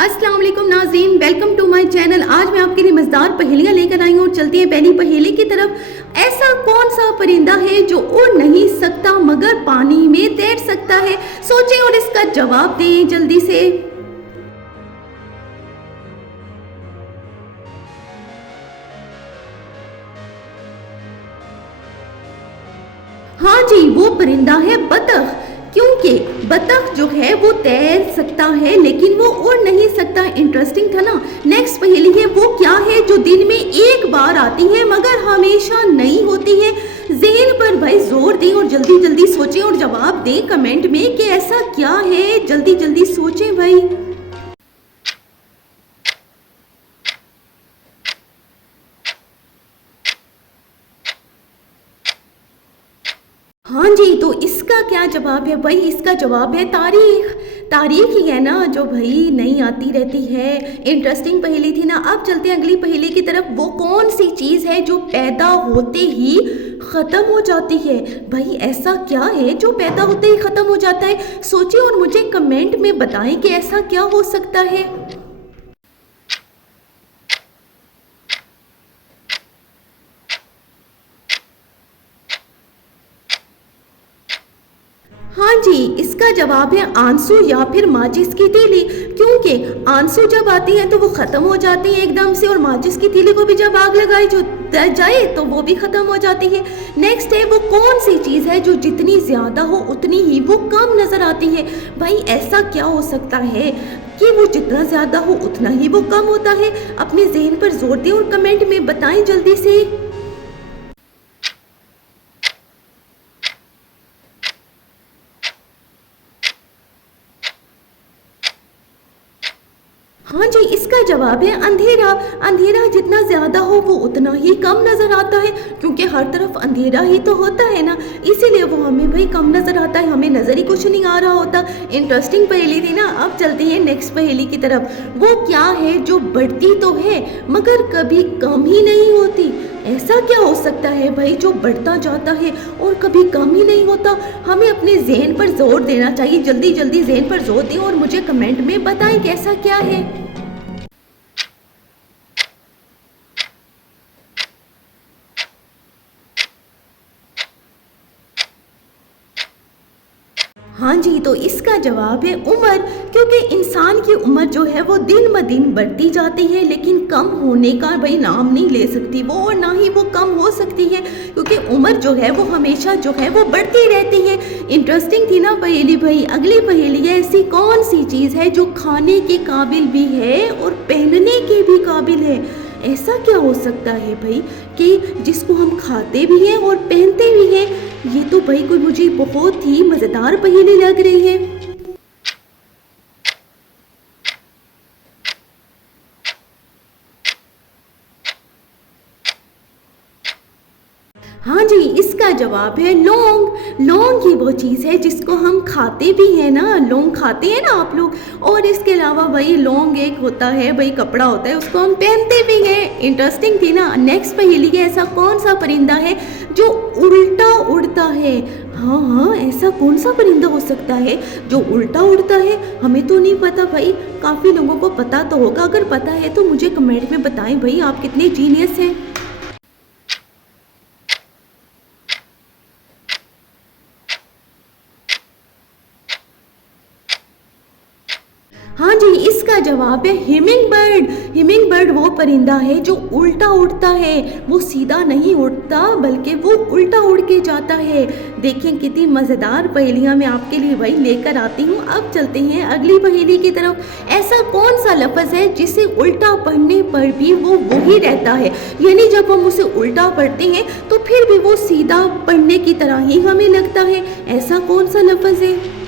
अस्सलाम वालेकुम नाज़रीन, वेलकम टू माय चैनल। आज मैं आपके लिए मज़ेदार पहेलियाँ लेकर आई हूँ और चलती है पहली पहेली की तरफ। ऐसा कौन सा परिंदा है जो उड़ नहीं सकता मगर पानी में तैर सकता है? सोचें और इसका जवाब दें जल्दी से। हाँ जी, वो परिंदा है बतख। क्योंकि बतख जो है वो तैर सकता है लेकिन वो उड़ नहीं सकता। इंटरेस्टिंग था ना। नेक्स्ट पहेली है, वो क्या है जो दिन में एक बार आती है मगर हमेशा नहीं होती है? ज़हन पर भाई जोर दें और जल्दी जल्दी सोचें और जवाब दें कमेंट में कि ऐसा क्या है। जल्दी जल्दी सोचें भाई। हाँ जी, तो इसका क्या जवाब है भाई? इसका जवाब है तारीख। तारीख ही है ना जो भाई नहीं आती रहती है। इंटरेस्टिंग पहेली थी ना। अब चलते हैं अगली पहेली की तरफ। वो कौन सी चीज़ है जो पैदा होते ही ख़त्म हो जाती है? भाई ऐसा क्या है जो पैदा होते ही ख़त्म हो जाता है? सोचिए और मुझे कमेंट में बताएं कि ऐसा क्या हो सकता है। हाँ जी, इसका जवाब है आंसू या फिर माचिस की तीली। क्योंकि आंसू जब आती हैं तो वो ख़त्म हो जाती हैं एकदम से, और माचिस की तीली को भी जब आग लगाई जो जाए तो वो भी ख़त्म हो जाती है। नेक्स्ट है, वो कौन सी चीज़ है जो जितनी ज़्यादा हो उतनी ही वो कम नज़र आती है? भाई ऐसा क्या हो सकता है कि वो जितना ज़्यादा हो उतना ही वो कम होता है? अपने ज़हन पर जोर दें और कमेंट में बताएं जल्दी से। हाँ जी, इसका जवाब है अंधेरा। अंधेरा जितना ज़्यादा हो वो उतना ही कम नज़र आता है, क्योंकि हर तरफ अंधेरा ही तो होता है ना। इसीलिए वो हमें भाई कम नज़र आता है, हमें नज़र ही कुछ नहीं आ रहा होता। इंटरेस्टिंग पहेली थी ना। अब चलते हैं नेक्स्ट पहेली की तरफ। वो क्या है जो बढ़ती तो है मगर कभी कम ही नहीं होती? ऐसा क्या हो सकता है भाई जो बढ़ता जाता है और कभी कम ही नहीं होता? हमें अपने ज़हन पर जोर देना चाहिए। जल्दी जल्दी ज़हन पर जोर दें और मुझे कमेंट में बताएं कैसा क्या है। हाँ जी, तो इसका जवाब है उम्र। क्योंकि इंसान की उम्र जो है वो दिन ब दिन बढ़ती जाती है लेकिन कम होने का भाई नाम नहीं ले सकती वो, और ना ही वो कम हो सकती है, क्योंकि उम्र जो है वो हमेशा जो है वो बढ़ती रहती है। इंटरेस्टिंग थी ना पहेली भाई। अगली पहेली है, ऐसी कौन सी चीज़ है जो खाने के काबिल भी है और पहनने के भी काबिल है? ऐसा क्या हो सकता है भाई कि जिसको हम खाते भी हैं और पहनते भी हैं? ये तो भाई कोई मुझे बहुत ही मज़ेदार पहेली लग रही है। हाँ जी, इसका जवाब है लौंग। लौंग ही वो चीज़ है जिसको हम खाते भी हैं ना। लौंग खाते हैं ना आप लोग। और इसके अलावा भाई लौंग एक होता है भाई, कपड़ा होता है, उसको हम पहनते भी हैं। इंटरेस्टिंग थी ना। नेक्स्ट पहेली है, ऐसा कौन सा परिंदा है जो उल्टा उड़ता है? हाँ हाँ, ऐसा कौन सा परिंदा हो सकता है जो उल्टा उड़ता है? हमें तो नहीं पता भाई। काफ़ी लोगों को पता तो होगा। अगर पता है तो मुझे कमेंट में बताएं भाई, आप कितने जीनियस हैं। हाँ जी, इसका जवाब है हिमिंग बर्ड। हिमिंग बर्ड वो परिंदा है जो उल्टा उड़ता है। वो सीधा नहीं उड़ता बल्कि वो उल्टा उड़ के जाता है। देखें कितनी मज़ेदार पहेलियाँ मैं आपके लिए वही लेकर आती हूँ। अब चलते हैं अगली पहेली की तरफ। ऐसा कौन सा लफ्ज़ है जिसे उल्टा पढ़ने पर भी वो वही रहता है? यानी जब हम उसे उल्टा पढ़ते हैं तो फिर भी वो सीधा पढ़ने की तरह ही हमें लगता है। ऐसा कौन सा लफ्ज़ है?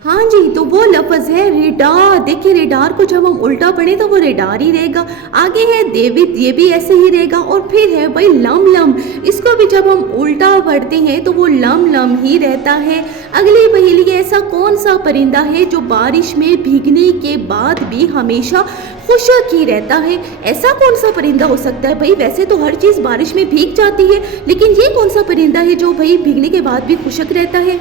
हाँ जी, तो वो लफ्ज़ है रेडार। देखिए रेडार को जब हम उल्टा पढ़ें तो वो रेडार ही रहेगा। आगे है डेविड, ये भी ऐसे ही रहेगा। और फिर है भाई लम, इसको भी जब हम उल्टा पढ़ते हैं तो वो लम ही रहता है। अगली पहेली है, ऐसा कौन सा परिंदा है जो बारिश में भीगने के बाद भी हमेशा खुशक ही रहता है? ऐसा कौन सा परिंदा हो सकता है भाई? वैसे तो हर चीज़ बारिश में भीग जाती है, लेकिन ये कौन सा परिंदा है जो भाई भीगने के बाद भी खुशक रहता है?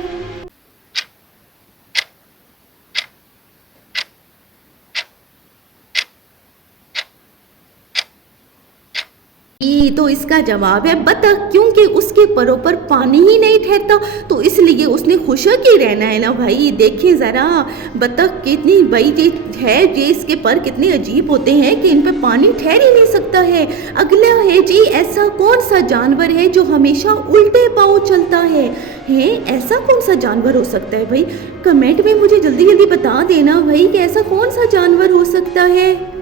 तो इसका जवाब है बतख, क्योंकि उसके परों पर पानी ही नहीं ठहरता, तो इसलिए उसने खुशक ही रहना है ना भाई। देखिए ज़रा बतख कितनी भाई ये है, ये इसके पर कितने अजीब होते हैं कि इन पे पानी ठहर ही नहीं सकता है। अगला है जी, ऐसा कौन सा जानवर है जो हमेशा उल्टे पाँव चलता है? ऐसा कौन सा जानवर हो सकता है भाई? कमेंट में मुझे जल्दी जल्दी बता देना भाई कि ऐसा कौन सा जानवर हो सकता है।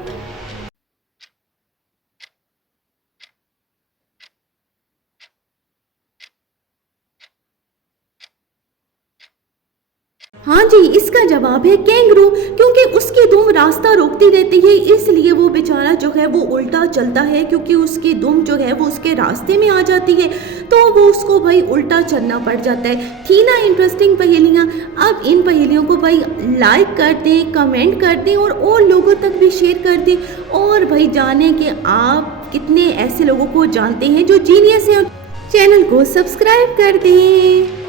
हाँ जी, इसका जवाब है कैंगरू, क्योंकि उसकी दुम रास्ता रोकती रहती है, इसलिए वो बेचारा जो है वो उल्टा चलता है, क्योंकि उसकी दुम जो है वो उसके रास्ते में आ जाती है, तो वो उसको भाई उल्टा चलना पड़ जाता है। थी ना इंटरेस्टिंग पहेलियाँ? अब इन पहेलियों को भाई लाइक कर दें, कमेंट कर दें और लोगों तक भी शेयर कर दें, और भाई जाने कि आप कितने ऐसे लोगों को जानते हैं जो जीनियस हैं। चैनल को सब्सक्राइब कर दें।